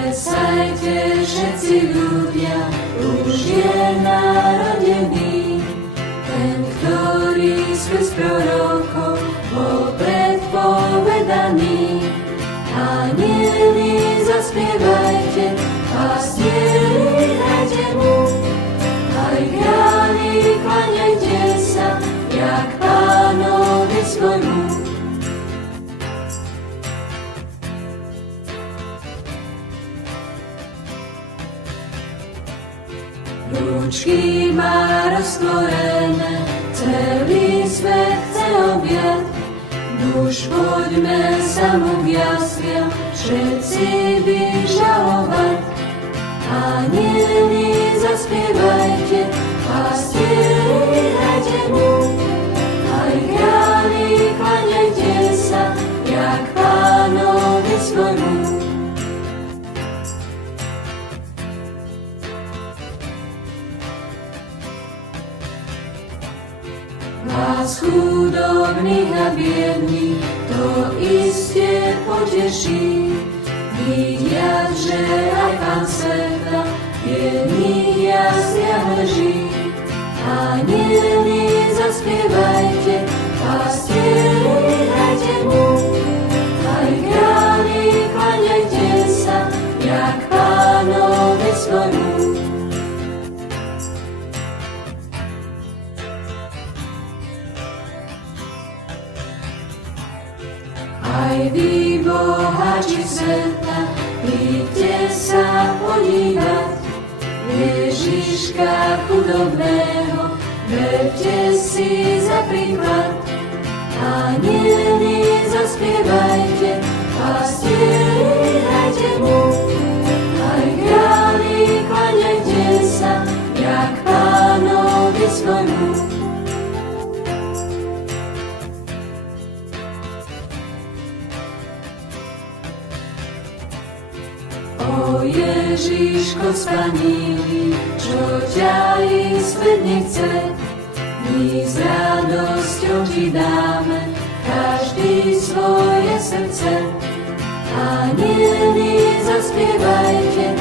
Klesajte všetci ľudia, už je narodený, ten, ktorý skrz prorokov bol predpovedaný. Anieli, zaspievajte, pastieri, hrajte mu, aj králi, klaňajte sa, jak Pánovi svojmu. Rúčky má roztvorené, celý svet chce objať. Nuž poďme sa mu k jasliam, všetci vyžalovať. Anieli, zaspievajte, pastieri, hrajte mu, aj králi, klaňajte sa, jak Pánovi svojmu. Vás chudobných a biedných to iste poteší, vidiať, že aj Pán sveta biedných jasliach leží. Anieli, zaspievajte, pastieri, hrajte mu, aj králi, klaňajte sa, jak Pánovi svojmu. Aj vy, boháči sveta, príďte sa podívať, Ježiška chudobného, berte si za príklad. Anieli, zaspievajte, pastieri, hrajte mu, aj králi, klaňajte sa, jak Pánovi svojmu. O Ježiško spanilý, čo ťa i svet nechce, my s radosťou ti dáme každý svoje srdce. Anieli, zaspievajte,